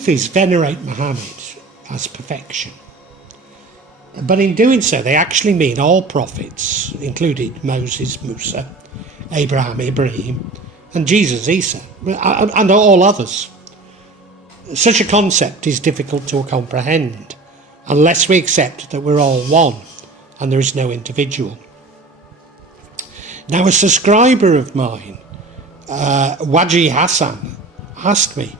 Sufis venerate Muhammad as perfection. But in doing so, they actually mean all prophets, including Moses, Musa, Abraham, Ibrahim, and Jesus, Isa, and all others. Such a concept is difficult to comprehend unless we accept that we're all one and there is no individual. Now, a subscriber of mine, Waji Hassan, asked me,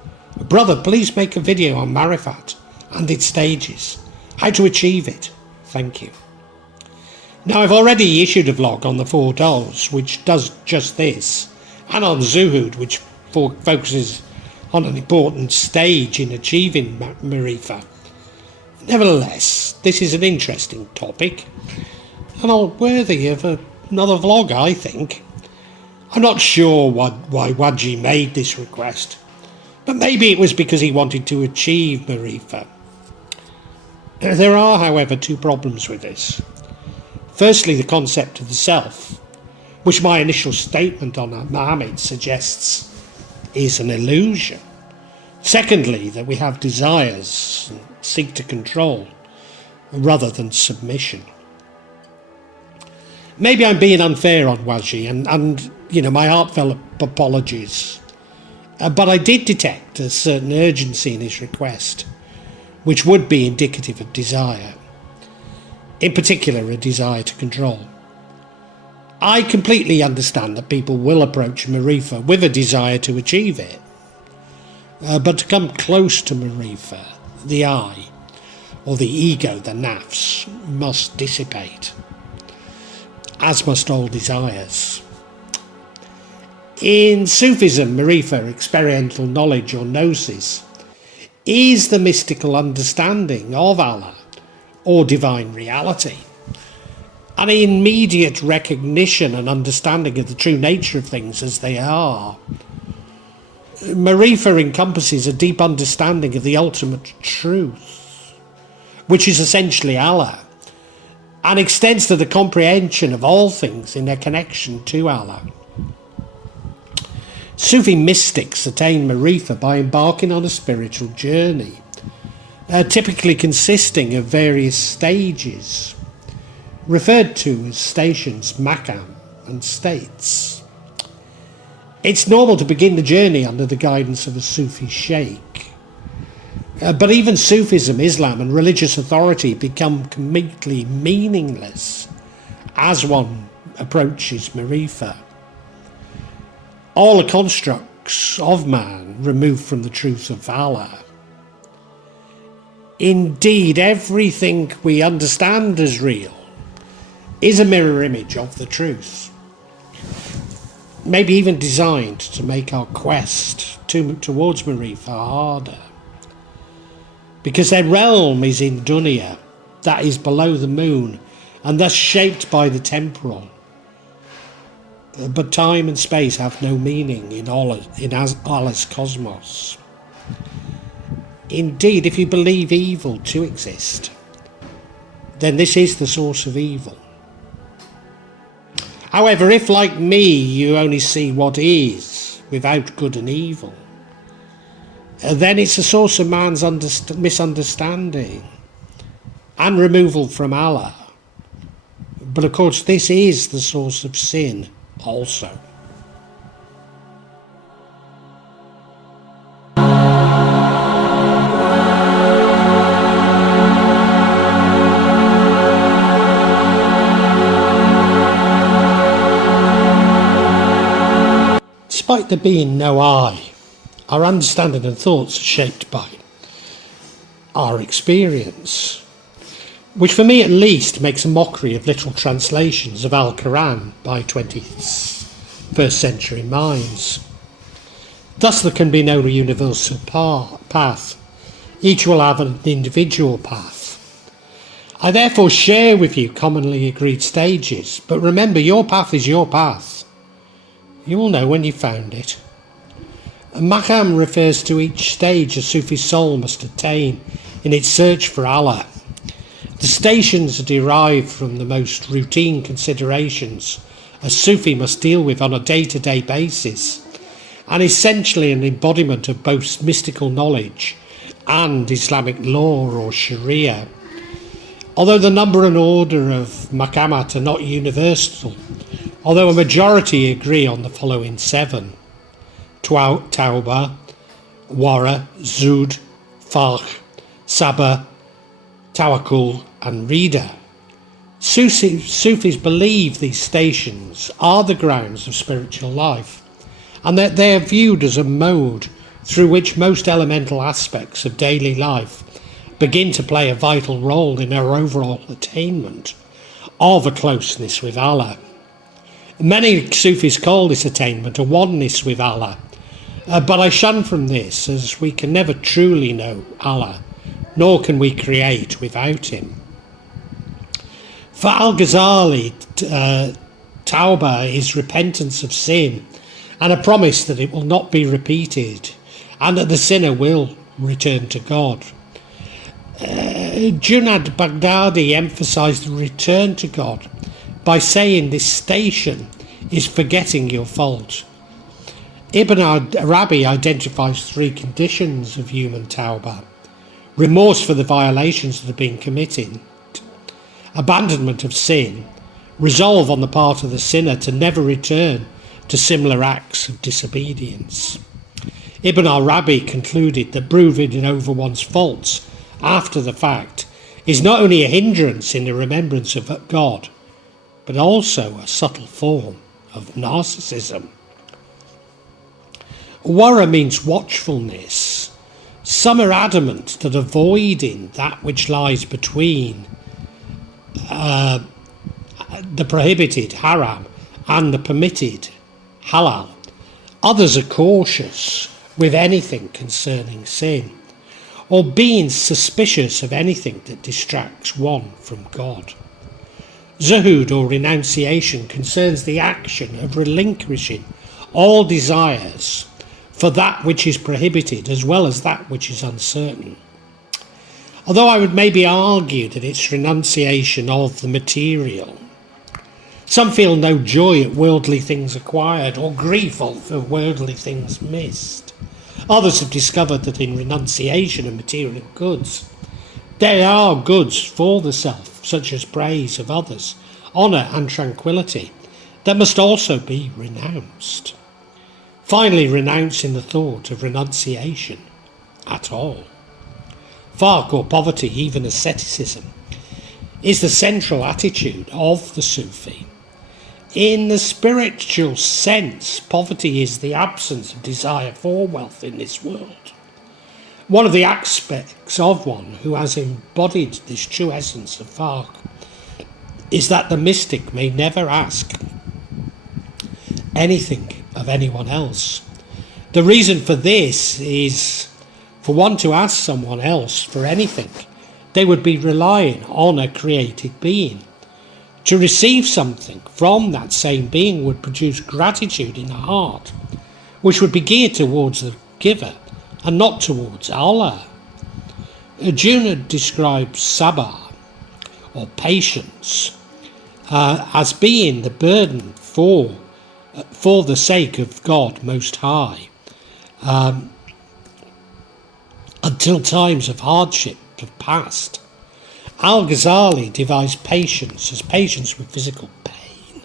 "Brother, please make a video on Marifat and its stages, how to achieve it. Thank you." Now, I've already issued a vlog on the 4 dolls, which does just this, and on Zuhd, which focuses on an important stage in achieving Marifa. Nevertheless, this is an interesting topic, and all worthy of another vlog, I think. I'm not sure why Waji made this request, but maybe it was because he wanted to achieve Marifa. There are, however, 2 problems with this. Firstly, the concept of the self, which my initial statement on Muhammad suggests is an illusion. Secondly, that we have desires and seek to control rather than submission. Maybe I'm being unfair on Waji, and my heartfelt apologies. But I did detect a certain urgency in his request, which would be indicative of desire, in particular a desire to control. I completely understand that people will approach Marifa with a desire to achieve it, but to come close to Marifa, the I, or the ego, the nafs, must dissipate, as must all desires. In Sufism, Marifa, experiential knowledge or gnosis, is the mystical understanding of Allah or divine reality, an immediate recognition and understanding of the true nature of things as they are. Marifa encompasses a deep understanding of the ultimate truth, which is essentially Allah, and extends to the comprehension of all things in their connection to Allah. Sufi mystics attain Marifa by embarking on a spiritual journey, typically consisting of various stages, referred to as stations, Maqām, and states. It's normal to begin the journey under the guidance of a Sufi sheikh. But even Sufism, Islam, and religious authority become completely meaningless as one approaches Marifa. All the constructs of man removed from the truth of Allah. Indeed, everything we understand as real is a mirror image of the truth, maybe even designed to make our quest towards Marifa harder. Because their realm is in dunya, that is below the moon, and thus shaped by the temporal. But time and space have no meaning in Allah's cosmos. Indeed, if you believe evil to exist, then this is the source of evil. However, if, like me, you only see what is without good and evil, then it's a source of man's misunderstanding and removal from Allah. But of course, this is the source of sin also. Despite there being no I, our understanding and thoughts are shaped by our experience, which for me at least makes a mockery of literal translations of Al-Quran by 21st century minds. Thus there can be no universal path. Each will have an individual path. I therefore share with you commonly agreed stages, but remember, your path is your path. You will know when you found it. A Maqām refers to each stage a Sufi soul must attain in its search for Allah. The stations are derived from the most routine considerations a Sufi must deal with on a day-to-day basis, and essentially an embodiment of both mystical knowledge and Islamic law or Sharia. Although the number and order of maqamat are not universal, although a majority agree on the following 7: Tawba, Wara, Zuhd, Faqr, Ṣabr, Tawakkul and Riḍā. Sufis believe these stations are the grounds of spiritual life, and that they are viewed as a mode through which most elemental aspects of daily life begin to play a vital role in our overall attainment of a closeness with Allah. Many Sufis call this attainment a oneness with Allah, but I shun from this, as we can never truly know Allah, nor can we create without him. For Al-Ghazali, Tawba is repentance of sin and a promise that it will not be repeated, and that the sinner will return to God. Junaid Baghdadi emphasised the return to God by saying this station is forgetting your fault. Ibn Arabi identifies 3 conditions of human tawbah: remorse for the violations that have been committed, abandonment of sin, resolve on the part of the sinner to never return to similar acts of disobedience. Ibn Arabi concluded that brooding over one's faults after the fact is not only a hindrance in the remembrance of God, but also a subtle form of narcissism. Wara means watchfulness. Some are adamant that avoiding that which lies between the prohibited, haram, and the permitted, halal. Others are cautious with anything concerning sin, or being suspicious of anything that distracts one from God. Zuhd, or renunciation, concerns the action of relinquishing all desires for that which is prohibited as well as that which is uncertain. Although I would maybe argue that it's renunciation of the material. Some feel no joy at worldly things acquired, or grief over worldly things missed. Others have discovered that in renunciation of material goods, there are goods for the self, such as praise of others, honour and tranquillity, that must also be renounced. Finally, renouncing the thought of renunciation at all. Faqr, or poverty, even asceticism, is the central attitude of the Sufi. In the spiritual sense, poverty is the absence of desire for wealth in this world. One of the aspects of one who has embodied this true essence of Faqr is that the mystic may never ask anything of anyone else. The reason for this is, for one to ask someone else for anything, they would be relying on a created being. To receive something from that same being would produce gratitude in the heart, which would be geared towards the giver and not towards Allah. Junaid describes Ṣabr, or patience, as being the burden for the sake of God Most High, until times of hardship have passed. Al-Ghazali divides patience as patience with physical pain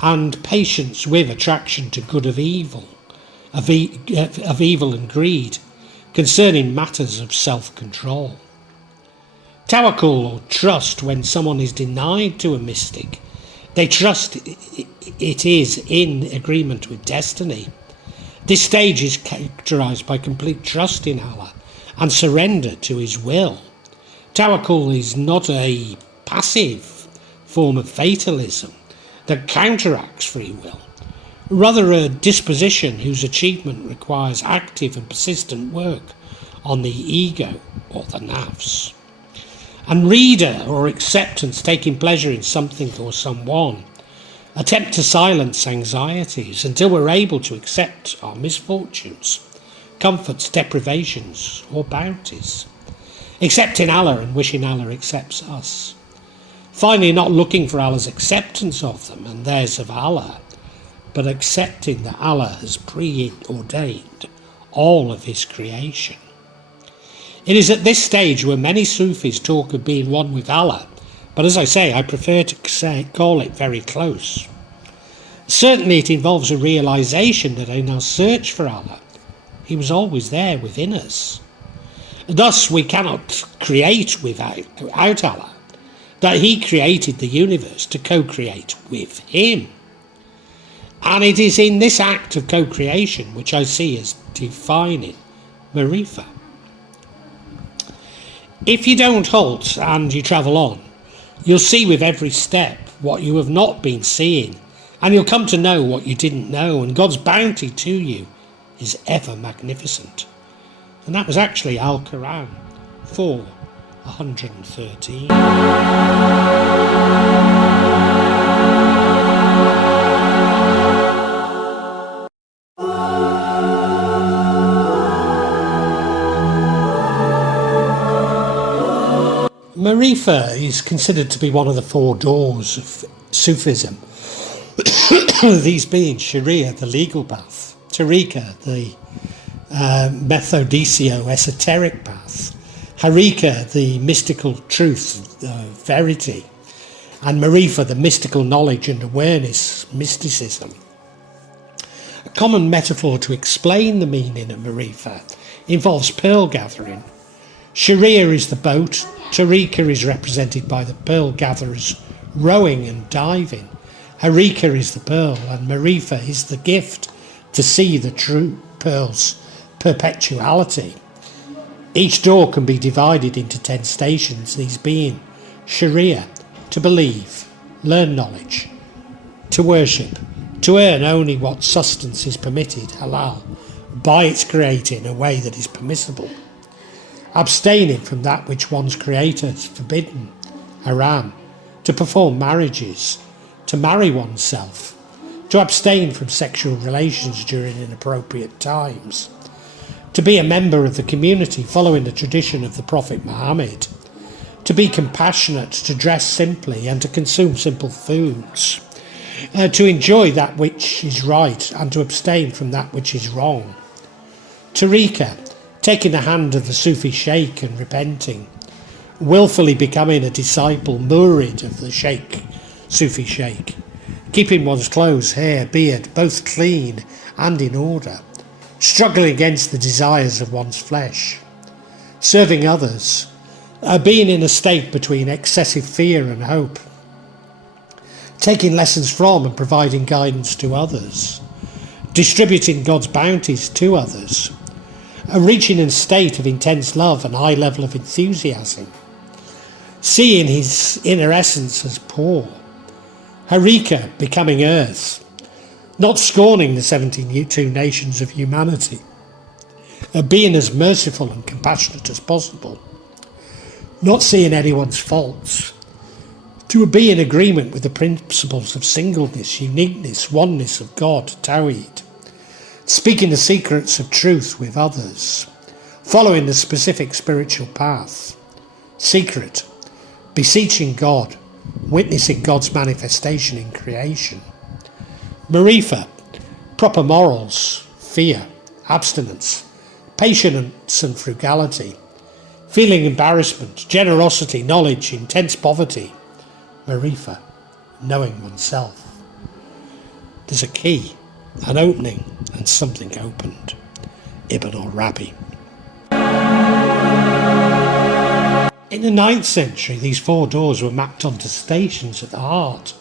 and patience with attraction to good of evil, of evil and greed, concerning matters of self-control. Tawakkul, or trust, when someone is denied to a mystic, they trust it is in agreement with destiny. This stage is characterised by complete trust in Allah and surrender to his will. Tawakkul is not a passive form of fatalism that counteracts free will, rather a disposition whose achievement requires active and persistent work on the ego or the nafs. And Riḍā, or acceptance, taking pleasure in something or someone, attempt to silence anxieties until we're able to accept our misfortunes, comforts, deprivations, or bounties. Accepting Allah and wishing Allah accepts us. Finally, not looking for Allah's acceptance of them and theirs of Allah, but accepting that Allah has preordained all of his creation. It is at this stage where many Sufis talk of being one with Allah, but as I say, I prefer to call it very close. Certainly it involves a realization that in our search for Allah, He was always there within us. Thus we cannot create without Allah, that He created the universe to co-create with Him. And it is in this act of co-creation which I see as defining Marifa. If you don't halt and you travel on, you'll see with every step what you have not been seeing, and you'll come to know what you didn't know, and God's bounty to you is ever magnificent. And that was actually Al-Quran 4:113. Marifa is considered to be one of the four doors of Sufism. These being Sharia, the legal path; Tariqa, the methodicio-esoteric path; Haqiqa, the mystical truth, verity; and Marifa, the mystical knowledge and awareness, mysticism. A common metaphor to explain the meaning of Marifa involves pearl gathering. Sharia is the boat, Tariqa is represented by the pearl gatherers rowing and diving, Haqiqa is the pearl, and Marifa is the gift to see the true pearl's perpetuality. Each door can be divided into 10 stations, these being Sharia, to believe, learn knowledge, to worship, to earn only what sustenance is permitted, halal, by its creator in a way that is permissible, abstaining from that which one's creator has forbidden, haram, to perform marriages, to marry oneself, to abstain from sexual relations during inappropriate times, to be a member of the community following the tradition of the Prophet Muhammad, to be compassionate, to dress simply and to consume simple foods, to enjoy that which is right and to abstain from that which is wrong. Tariqa, taking the hand of the Sufi sheikh and repenting, willfully becoming a disciple murid of the Sufi sheikh, keeping one's clothes, hair, beard both clean and in order, struggling against the desires of one's flesh, serving others, being in a state between excessive fear and hope, taking lessons from and providing guidance to others, distributing God's bounties to others, reaching a state of intense love and high level of enthusiasm, seeing his inner essence as poor, Haqiqa, becoming earth, not scorning the 72 nations of humanity, being as merciful and compassionate as possible, not seeing anyone's faults, to be in agreement with the principles of singleness, uniqueness, oneness of God, Tawhid, speaking the secrets of truth with others, following the specific spiritual path, secret, beseeching God, witnessing God's manifestation in creation. Marifa, proper morals, fear, abstinence, patience and frugality, feeling embarrassment, generosity, knowledge, intense poverty. Marifa, knowing oneself. There's a key, an opening, and something opened. Ibn al-Arabi. In the 9th century, these four doors were mapped onto stations at the heart,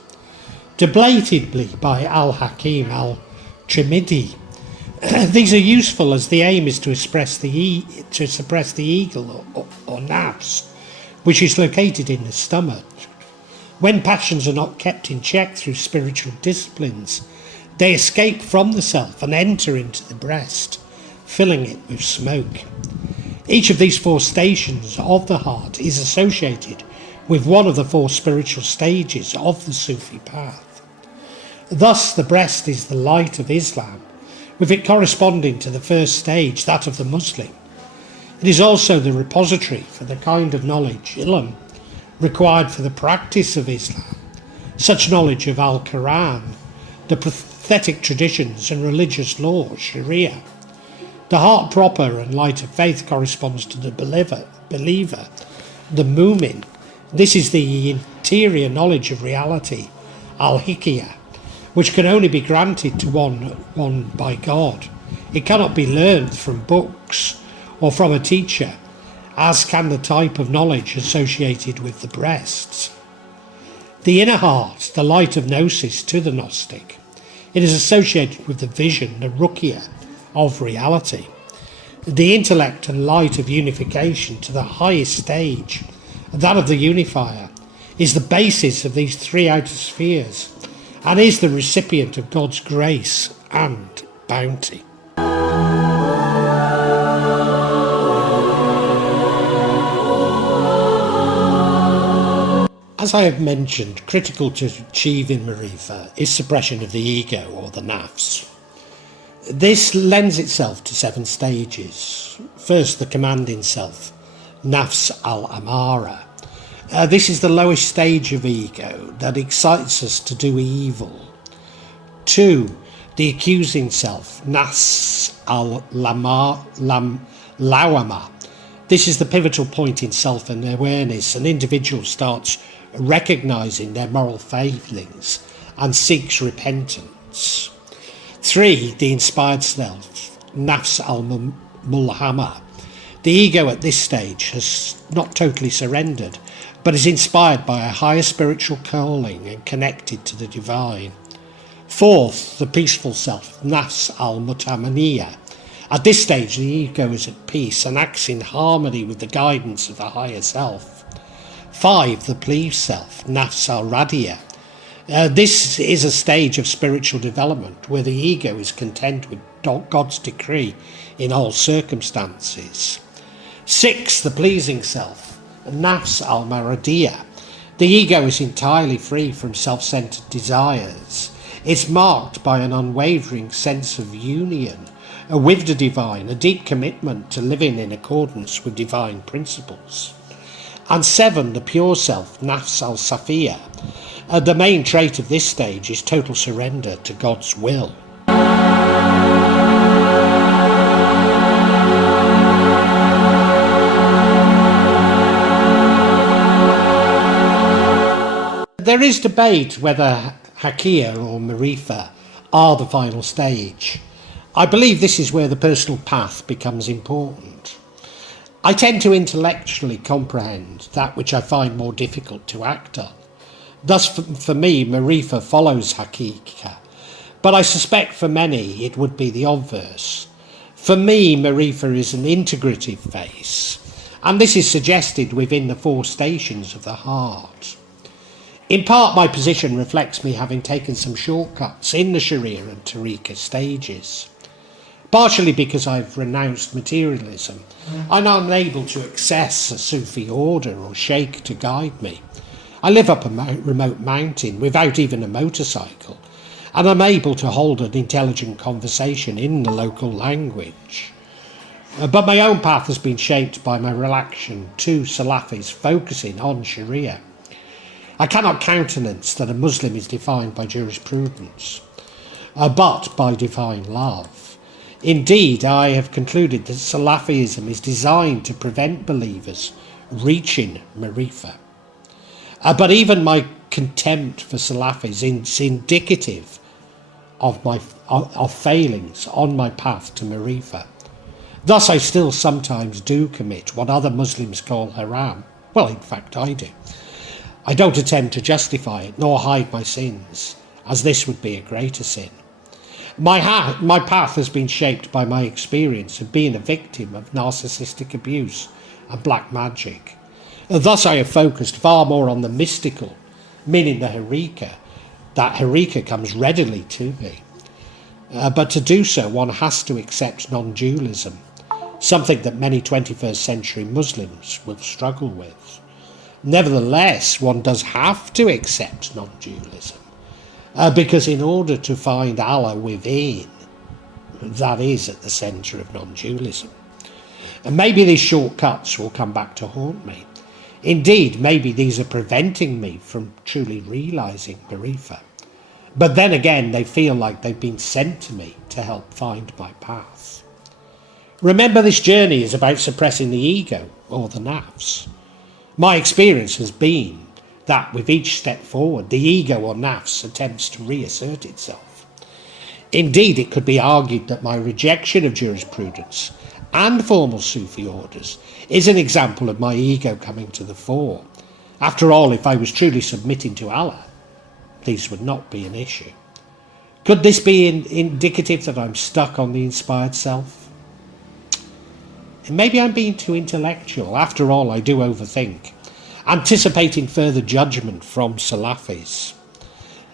debatably by Al-Hakim al-Trimidi. These are useful as the aim is to suppress the eagle or nafs, which is located in the stomach. When passions are not kept in check through spiritual disciplines, they escape from the self and enter into the breast, filling it with smoke. Each of these four stations of the heart is associated with one of the four spiritual stages of the Sufi path. Thus, the breast is the light of Islam, with it corresponding to the first stage, that of the Muslim. It is also the repository for the kind of knowledge, ilm, required for the practice of Islam, such knowledge of Al-Quran, the prophetic traditions and religious law, Sharia, The heart proper and light of faith corresponds to the believer, the mu'min. This is the interior knowledge of reality, al-hikiyah, which can only be granted to one by God. It cannot be learned from books or from a teacher, as can the type of knowledge associated with the breasts. The inner heart, the light of gnosis to the Gnostic. It is associated with the vision, the ruqya of reality. The intellect and light of unification to the highest stage, that of the unifier, is the basis of these three outer spheres and is the recipient of God's grace and bounty. As I have mentioned, critical to achieve in Marifa is suppression of the ego or the nafs. This lends itself to 7 stages. First, the commanding self, nafs al-amara. This is the lowest stage of ego that excites us to do evil. 2, the accusing self, nafs al-lawama. This is the pivotal point in self and awareness. An individual starts recognising their moral failings and seeks repentance. 3, the inspired self, nafs al-mulhama. The ego at this stage has not totally surrendered, but is inspired by a higher spiritual calling and connected to the divine. 4th, the peaceful self, nafs al-mutamaniya. At this stage, the ego is at peace and acts in harmony with the guidance of the higher self. 5, the pleased self, nafs al-radiya. This is a stage of spiritual development where the ego is content with God's decree in all circumstances. 6, the pleasing self, nafs al-maradiya. The ego is entirely free from self-centered desires. It's marked by an unwavering sense of union with the divine, a deep commitment to living in accordance with divine principles. And 7, the pure self, nafs al-safiya. The main trait of this stage is total surrender to God's will. There is debate whether Hakia or Marifa are the final stage. I believe this is where the personal path becomes important. I tend to intellectually comprehend that which I find more difficult to act on. Thus, for me, Marifa follows Hakika, but I suspect for many it would be the obverse. For me, Marifa is an integrative phase, and this is suggested within the 4 stations of the heart. In part, my position reflects me having taken some shortcuts in the Sharia and Tariqa stages. Partially because I've renounced materialism, I'm unable to access a Sufi order or sheikh to guide me. I live up a remote mountain without even a motorcycle, and I'm able to hold an intelligent conversation in the local language. But my own path has been shaped by my reaction to Salafis focusing on Sharia. I cannot countenance that a Muslim is defined by jurisprudence, but by divine love. Indeed, I have concluded that Salafism is designed to prevent believers reaching Marifa. But even my contempt for Salafis is indicative of failings on my path to Marifa. Thus, I still sometimes do commit what other Muslims call haram. Well, in fact, I do. I don't attempt to justify it, nor hide my sins, as this would be a greater sin. My path has been shaped by my experience of being a victim of narcissistic abuse and black magic. Thus, I have focused far more on the mystical, meaning the Harika. That Harika comes readily to me. But to do so, one has to accept non-dualism, something that many 21st century Muslims will struggle with. Nevertheless, one does have to accept non-dualism, because in order to find Allah within, that is at the centre of non-dualism. And maybe these shortcuts will come back to haunt me. Indeed, maybe these are preventing me from truly realising Marifa. But then again, they feel like they've been sent to me to help find my path. Remember, this journey is about suppressing the ego, or the nafs. My experience has been that with each step forward, the ego or nafs attempts to reassert itself. Indeed, it could be argued that my rejection of jurisprudence and formal Sufi orders is an example of my ego coming to the fore. After all, if I was truly submitting to Allah, these would not be an issue. Could this be indicative that I'm stuck on the inspired self? And maybe I'm being too intellectual. After all, I do overthink, anticipating further judgment from Salafis.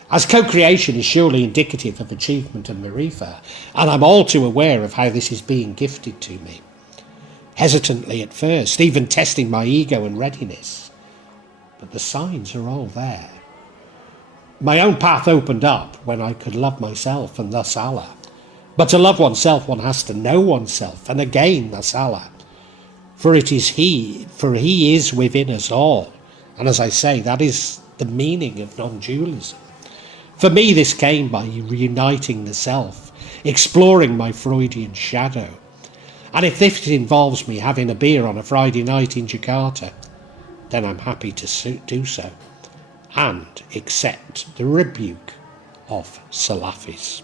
As co-creation is surely indicative of achievement and Marifa, and I'm all too aware of how this is being gifted to me. Hesitantly at first, even testing my ego and readiness. But the signs are all there. My own path opened up when I could love myself and thus Allah. But to love oneself, one has to know oneself, and again, thus Allah. For He is within us all. And as I say, that is the meaning of non-dualism. For me, this came by reuniting the self, exploring my Freudian shadow. And if this involves me having a beer on a Friday night in Jakarta, then I'm happy to do so and accept the rebuke of Salafis.